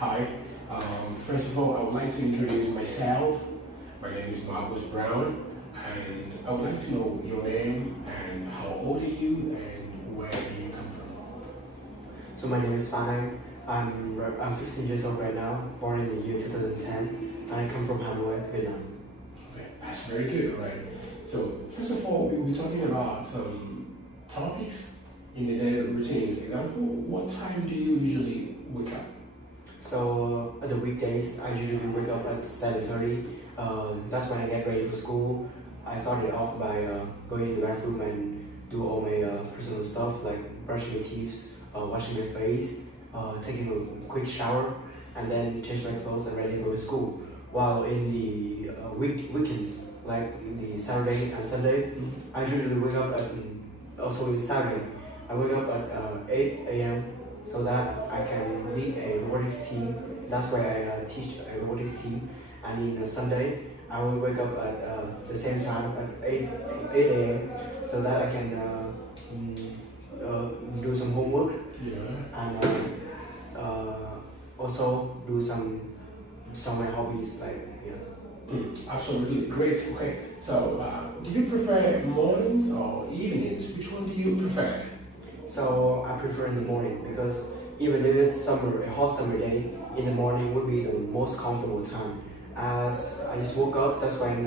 Hi. First of all, I would like to introduce myself. My name is Marcus Brown, and I would like to know your name and how old are you and where do you come from? So my name is Phan. I'm 15 years old right now, born in the year 2010, and I come from Hanoi, Vietnam. Okay, that's very good, right? So first of all, we'll be talking about some topics in the daily routines. Example, what time do you usually wake up? So at the weekdays, I usually wake up at 7:30. That's when I get ready for school. I started off by going to the bathroom and do all my personal stuff like brushing my teeth, washing my face, taking a quick shower, and then change my clothes and ready to go to school. While in the weekends, like the Saturday and Sunday, I usually wake up at, also in Saturday, I wake up at 8 a.m. so that I can lead a robotics team. That's where I teach a robotics team. And in Sunday, I will wake up at the same time at 8 a.m. so that I can do some homework. Yeah. And also do some of my hobbies, like Absolutely great. Okay, so do you prefer mornings or evenings? Which one do you prefer? So I prefer in the morning because even if it's summer, a hot summer day, in the morning would be the most comfortable time. As I just woke up, that's when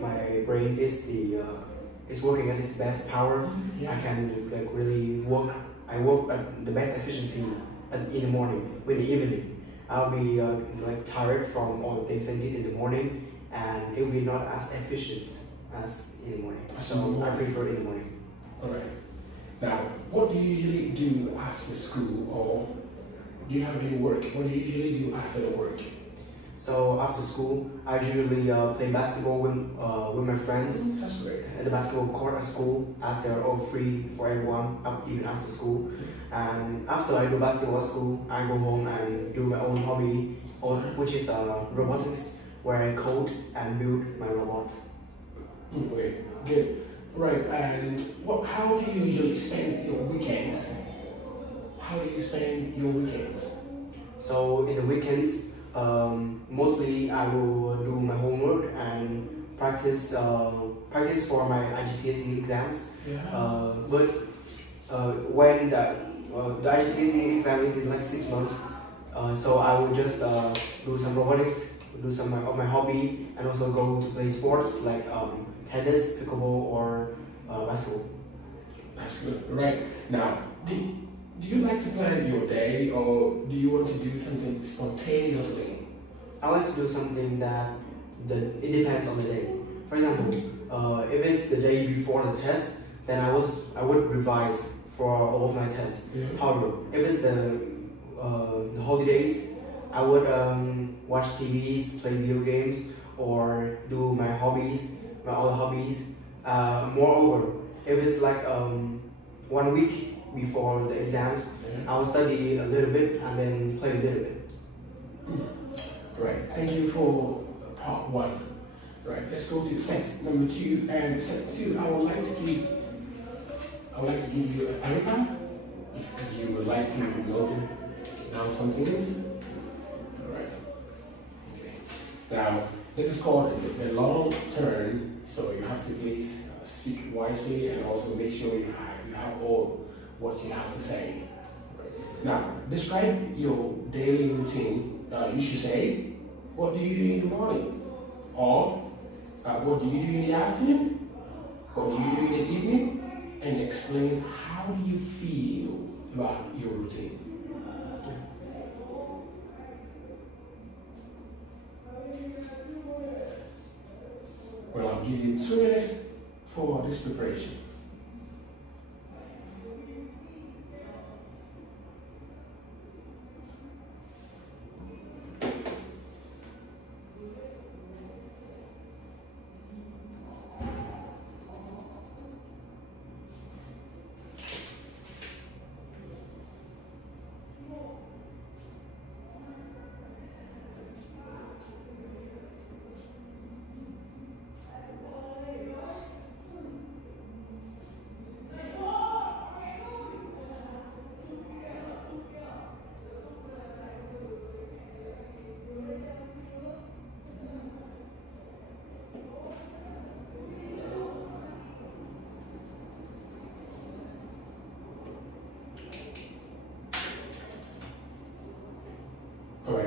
my brain is working at its best power. Yeah. I can like really work. I work at the best efficiency in the morning. In the evening, I'll be like tired from all the things I did in the morning, and it will be not as efficient as in the morning. So I prefer in the morning. All right. Now, what do you usually do after school, or do you have any work? What do you usually do after the work? So after school, I usually play basketball with my friends. That's great. At the basketball court at school, as they're all free for everyone, even after school. And after I do basketball at school, I go home and do my own hobby, which is robotics, where I code and build my robot. Okay, good. Right, and how do you usually spend your weekends? How do you spend your weekends? So in the weekends, mostly I will do my homework and practice for my IGCSE exams. Yeah. But when the IGCSE exam is in like 6 months, so I will just do some robotics, do some of my hobby, and also go to play sports like tennis, pickleball, or basketball. That's good. Right. Now, do you like to plan your day, or do you want to do something spontaneously? I like to do something that it depends on the day. For example, if it's the day before the test, then I would revise for all of my tests. Yeah. However, if it's the holidays, I would watch TVs, play video games, or do my hobbies, my other hobbies. Moreover, if it's like 1 week before the exams, I will study a little bit and then play a little bit. Right. Thank you for part one. Right. Let's go to set number 2. And set 2, I would like to give you a paper if you would like to note down some things. All right. Okay. Now, this is called the long turn. So you have to please speak wisely and also make sure you have all what you have to say. Right. Now, describe your daily routine. You should say, what do you do in the morning? Or, what do you do in the afternoon? What do you do in the evening? And explain how do you feel about your routine. Well, I'll give you 2 minutes for this preparation.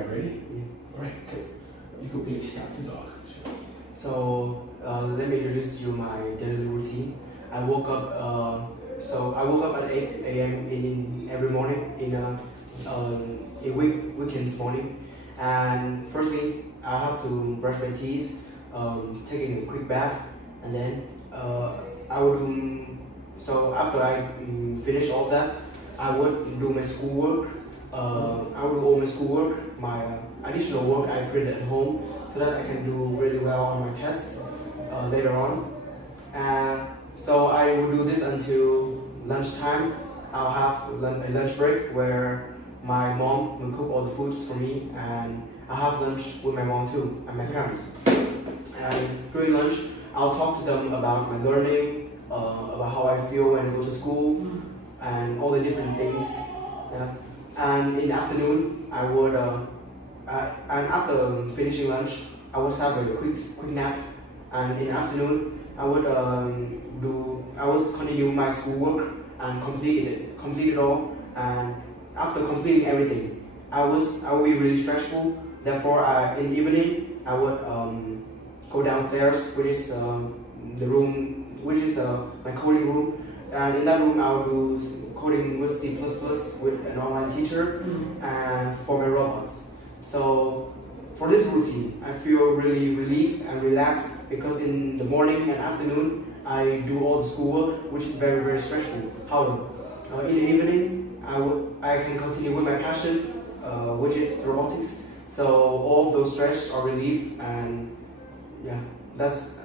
Alright, ready? Yeah. Alright, good. You could please start to talk. So let me introduce you my daily routine. I woke up. I woke up at 8 a.m. in every morning in weekends morning. And firstly, I have to brush my teeth, taking a quick bath, and then I would do. So after I finish all that, I would do my schoolwork. I would do all my schoolwork, my additional work I print at home, so that I can do really well on my tests later on. So I will do this until lunchtime. I'll have a lunch break where my mom will cook all the foods for me, and I have lunch with my mom too and my parents. And during lunch, I'll talk to them about my learning, about how I feel when I go to school, and all the different things. Yeah. And in the afternoon, I would, and after finishing lunch, I would have a quick nap. And in the afternoon, I would continue my schoolwork and complete it all. And after completing everything, I will be really stressful. Therefore, in the evening, I would go downstairs, which is the room, which is my coding room. And in that room, I will do coding with C++ with an online teacher and for my robots. So for this routine, I feel really relieved and relaxed because in the morning and afternoon, I do all the schoolwork, which is very, very stressful. However, in the evening, I can continue with my passion, which is robotics. So all of those stress are relieved, and yeah, that's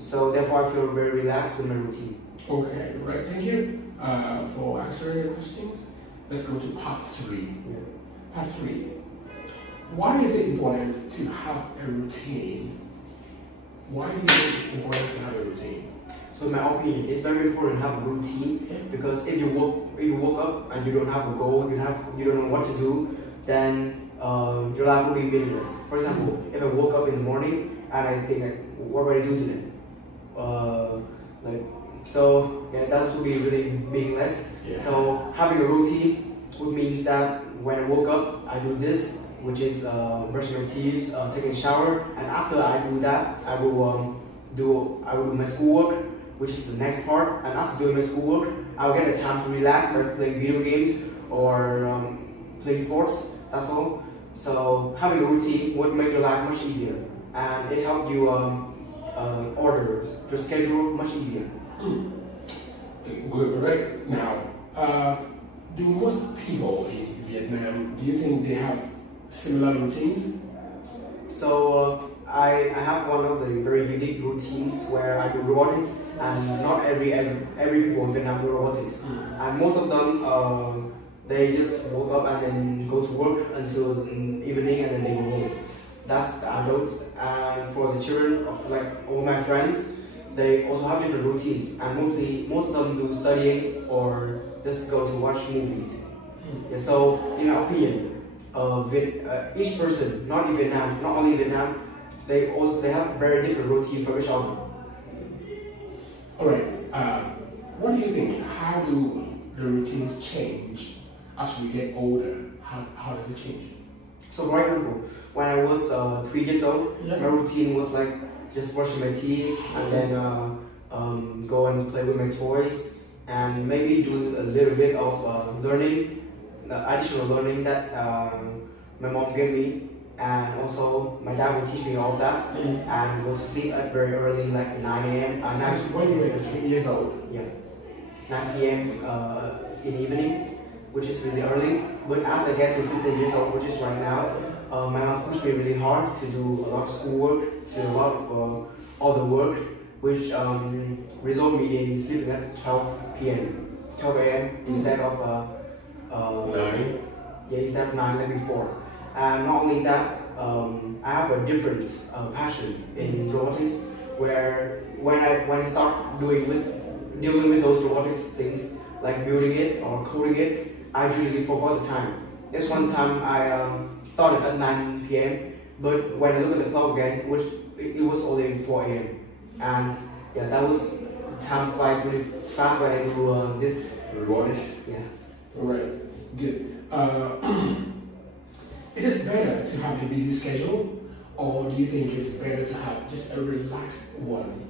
so therefore I feel very relaxed with my routine. Okay, right. Thank you for answering your questions. Let's go to part 3. Yeah. Part 3. Why is it important to have a routine? Why do you think it's important to have a routine? So in my opinion, it's very important to have a routine, because if you woke up and you don't have a goal, you don't know what to do, then your life will be meaningless. For example, if I woke up in the morning and I think like, what will I do today? So yeah, that would be really meaningless. Yeah. So having a routine would mean that when I woke up, I do this, which is brushing my teeth, taking a shower, and after I do that, I will do my schoolwork, which is the next part. And after doing my schoolwork, I'll get a time to relax by playing video games or playing sports. That's all. So having a routine would make your life much easier, and it helps you order your schedule much easier. Good, right? Now, do most people in Vietnam, do you think they have similar routines? So I have one of the very unique routines where I do robotics, and not every people in Vietnam do robotics. And most of them, they just woke up and then go to work until evening, and then they go home. That's the adults. And for the children of like all my friends, they also have different routines, and most of them do studying or just go to watch movies. Yeah, so in my opinion, each person, not only Vietnam, they have very different routine for each other. All right. What do you think? How do the routines change as we get older? How does it change? So for example, when I was 3 years old, my routine was like just brushing my teeth and then go and play with my toys, and maybe do a little bit of learning, additional learning that my mom gave me, and also my dad would teach me all of that, and go to sleep at very early, like 9 a.m. When you were 3 years old? Yeah, 9 p.m. In the evening, which is really early. But as I get to 15 years old, which is right now, my mom pushed me really hard to do a lot of schoolwork, to do a lot of all the work, which resulted me in sleeping at 12 a.m. instead of 9. Yeah, instead of 9 like before. And not only that, I have a different passion in robotics, where when I start dealing with those robotics things, like building it or coding it, I usually forgot the time. This one time I started at 9 p.m. but when I look at the clock again, it was only 4 a.m. And yeah, that was, time flies really fast when I do this robotics. Yeah. Alright, good. Is it better to have a busy schedule, or do you think it's better to have just a relaxed one?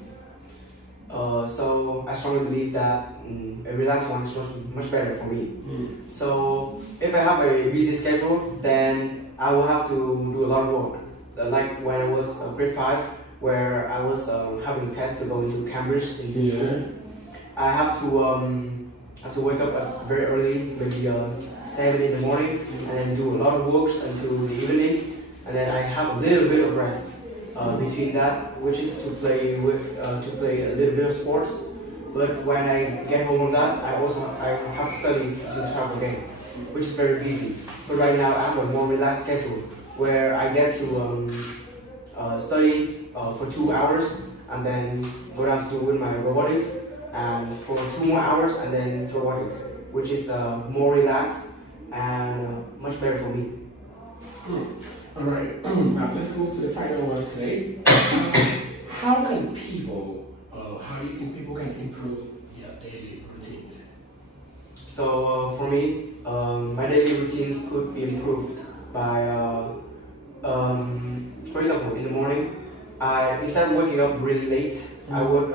So I strongly believe that a relaxed one is much better for me. So if I have a busy schedule, then I will have to do a lot of work. Like when I was grade 5, where I was having a test to go into Cambridge in school, I have to wake up very early, maybe 7 in the morning, and then do a lot of works until the evening, and then I have a little bit of rest between that, which is to play a little bit of sports. But when I get home on that, I have to study to travel again, which is very busy. But right now I have a more relaxed schedule where I get to study for 2 hours and then go down to do with my robotics, and for 2 more hours and then robotics, which is more relaxed and much better for me. Alright, now let's go to the final one today. How can people, how do you think people can improve their daily routines? So for me, my daily routines could be improved by, for example, in the morning, instead of waking up really late, I would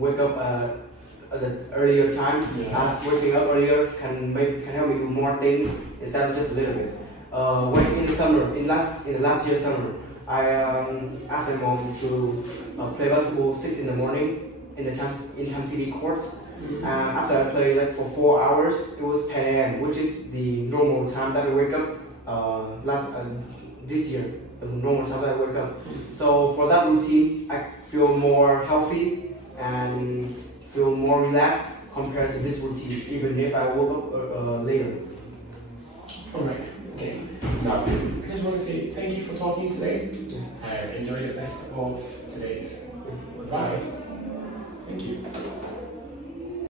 wake up at an earlier time, as waking up earlier can help me do more things instead of just a little bit. When in the summer, in the last year's summer, I asked my mom to play basketball 6 in the morning in Time City court. After I played like for 4 hours, it was 10 a.m., which is the normal time that I wake up this year, the normal time that I wake up. So for that routine, I feel more healthy and feel more relaxed compared to this routine, even if I woke up later. Alright, okay. Now, I just want to say thank you for talking today. I enjoyed the best of today's. Bye. Thank you.